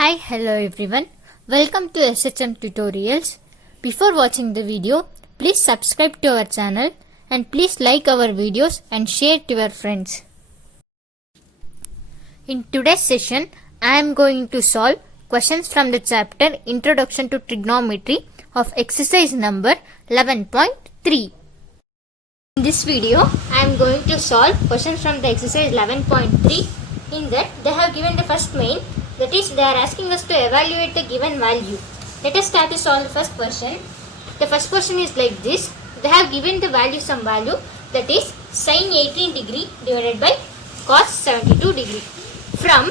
Hi, hello everyone. Welcome to SHM Tutorials. Before watching the video, please subscribe to our channel and please like our videos and share to your friends. In today's session, I am going to solve questions from the chapter Introduction to Trigonometry of exercise number 11.3. In this video, I am going to solve questions from the exercise 11.3. In that, they have given the first main, that is, they are asking us to evaluate the given value. Let us start to solve the first question. The first question is like this. They have given the value, some value, that is sin 18 degree divided by cos 72 degree. From,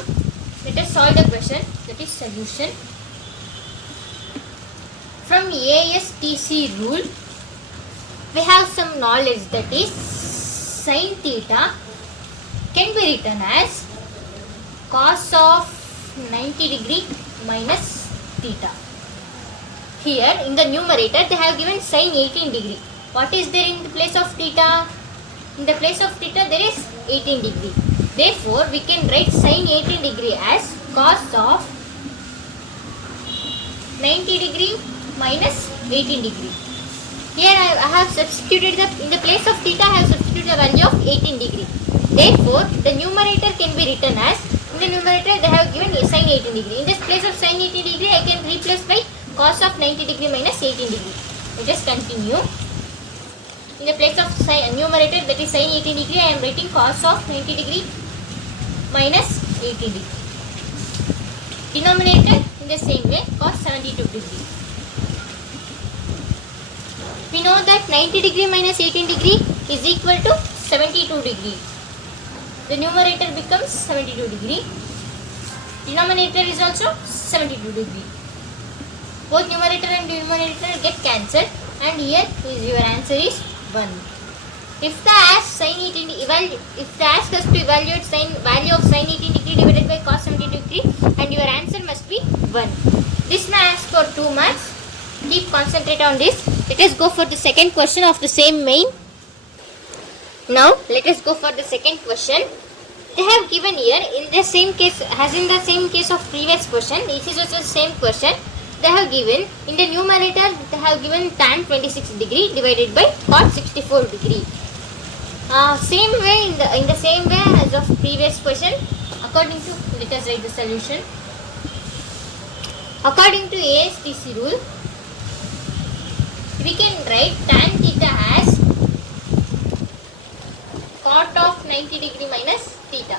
let us solve the question, that is solution. From ASTC rule, we have some knowledge, that is sin theta can be written as cos of 90 degree minus theta. Here in the numerator they have given sin 18 degree. What is there in the place of theta? In the place of theta there is 18 degree. Therefore we can write sin 18 degree as cos of 90 degree minus 18 degree. Here I have substituted in the place of theta I have substituted the value of 18 degree. Therefore the numerator can be written as, in the numerator they have given sin 18 degree. In this place of sin 18 degree I can replace by cos of 90 degree minus 18 degree. Let us continue. In the place of numerator, that is sin 18 degree, I am writing cos of 90 degree minus 18 degree. Denominator in the same way, cos 72 degree. We know that 90 degree minus 18 degree is equal to 72 degree. The numerator becomes 72 degree. Denominator is also 72 degree. Both numerator and denominator get cancelled, and here your answer is 1. If they ask us to evaluate value of sin 18 degree divided by cos 72 degree, and your answer must be 1. This may ask for 2 marks. Keep concentrate on this. Let us go for the second question of the same main. Now let us go for the second question. They have given here in the same case as in the same case of previous question. This is also the same question. They have given in the numerator they have given tan 26 degree divided by cot 64 degree. Same way in the same way as of previous question. According to, let us write the solution. According to ASTC rule, we can write tan theta as cot of 90 degree minus theta.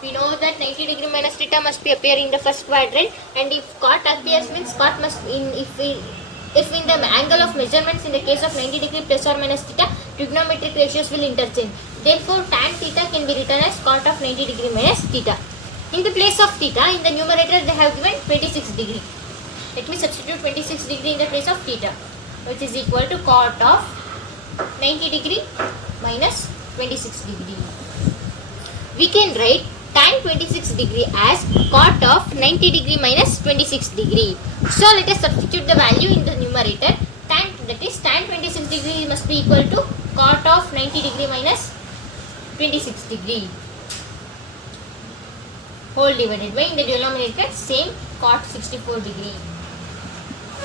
We know that 90 degree minus theta must be appear in the first quadrant, and if cot appears means cot must if in the angle of measurements in the case of 90 degree plus or minus theta, trigonometric ratios will interchange. Therefore tan theta can be written as cot of 90 degree minus theta. In the place of theta, in the numerator they have given 26 degree. Let me substitute 26 degree in the place of theta, which is equal to cot of 90 degree minus 26 degree. We can write tan 26 degree as cot of 90 degree minus 26 degree. So let us substitute the value in the numerator. Tan 26 degree must be equal to cot of 90 degree minus 26 degree. Whole divided by, in the denominator same cot 64 degree.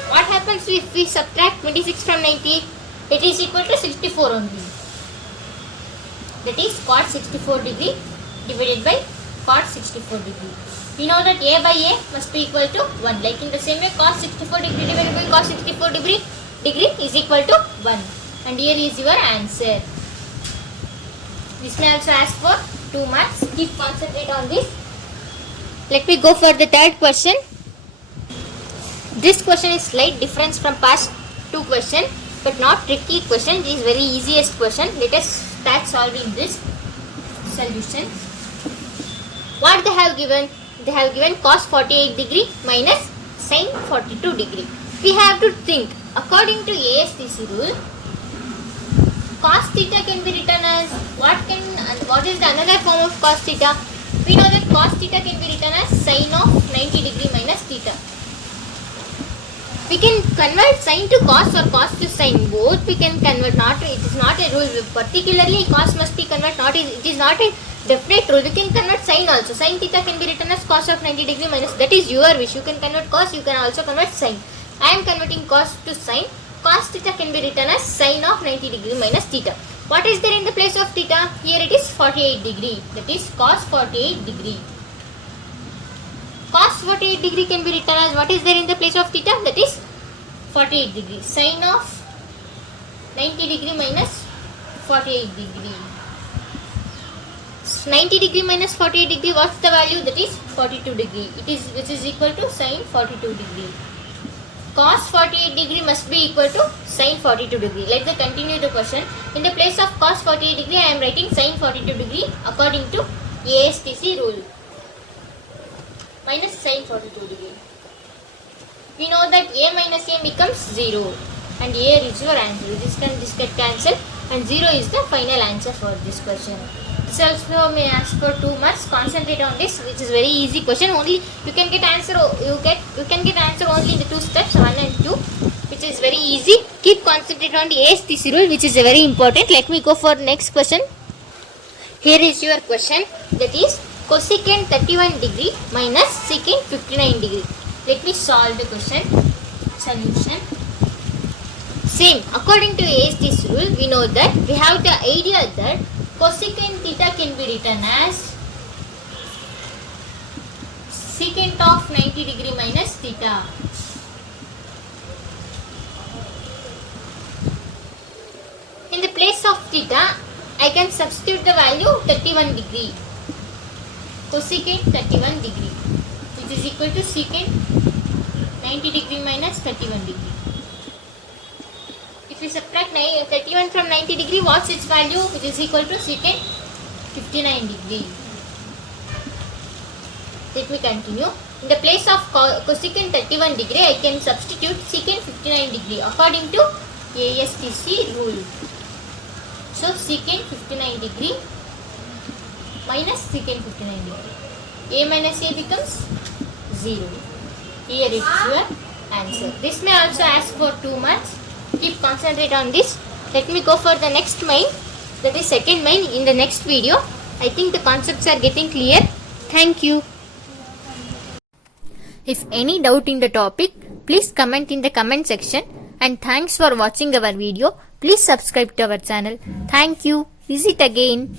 What happens if we subtract 26 from 90? It is equal to 64 only. That is cot 64 degree divided by cot 64 degree. We know that a by a must be equal to 1. Like in the same way, cos 64 degree divided by cos 64 degree is equal to 1. And here is your answer. This may also ask for 2 marks. Keep concentrate on this. Let me go for the third question. This question is slight difference from past 2 questions, but not tricky question. This is very easiest question. Let us start solving this solution. What they have given? They have given cos 48 degree minus sin 42 degree. We have to think according to ASTC rule. Cos theta can be written as what is the another form of cos theta? We know that cos theta can be written as sin of 90 degree minus theta. We can convert sin to cos or cos to sin. Both we can convert. It is not a rule. Particularly cos must be converted. It is not a definite rule. You can convert sine also. Sin theta can be written as cos of 90 degree minus. That is your wish. You can convert cos. You can also convert sine. I am converting cos to sine. Cos theta can be written as sine of 90 degree minus theta. What is there in the place of theta? Here it is 48 degree. That is cos 48 degree. Cos 48 degree can be written as what is there in the place of theta? That is 48 degree. Sine of 90 degree minus 48 degree. 90 degree minus 48 degree, what's the value? That is 42 degree. Which is equal to sine 42 degree. Cos 48 degree must be equal to sine 42 degree. Let us continue the question. In the place of cos 48 degree, I am writing sine 42 degree according to ASTC rule. Minus sine 42 degree. We know that a minus a becomes 0. And here is your answer. This can cancel. And 0 is the final answer for this question. This also may ask for 2 marks. Concentrate on this, which is very easy question. Only you can get answer. You can get answer only in the 2 steps, 1 and 2, which is very easy. Keep concentrate on the ASTC rule, which is very important. Let me go for next question. Here is your question. That is cosecant 31 degree minus secant 59 degree. Let me solve the question. Solution. Same. According to ASTC rule, we know that we have the idea that cosecant theta can be written as secant of 90 degree minus theta. In the place of theta, I can substitute the value 31 degree. Cosecant 31 degree, which is equal to secant 90 degree minus 31 degree. If we subtract 31 from 90 degree, what's its value? Which is equal to secant 59 degree. Let me continue. In the place of cosecant 31 degree, I can substitute secant 59 degree according to ASTC rule. So secant 59 degree minus secant 59 degree. A minus A becomes 0. Here is your answer. This may also ask for 2 marks. Keep concentrate on this. Let me go for the next main, that is second main, in the next video. I think the concepts are getting clear. Thank you. If any doubt in the topic, please comment in the comment section, and thanks for watching our video. Please subscribe to our channel. Thank you. Visit again.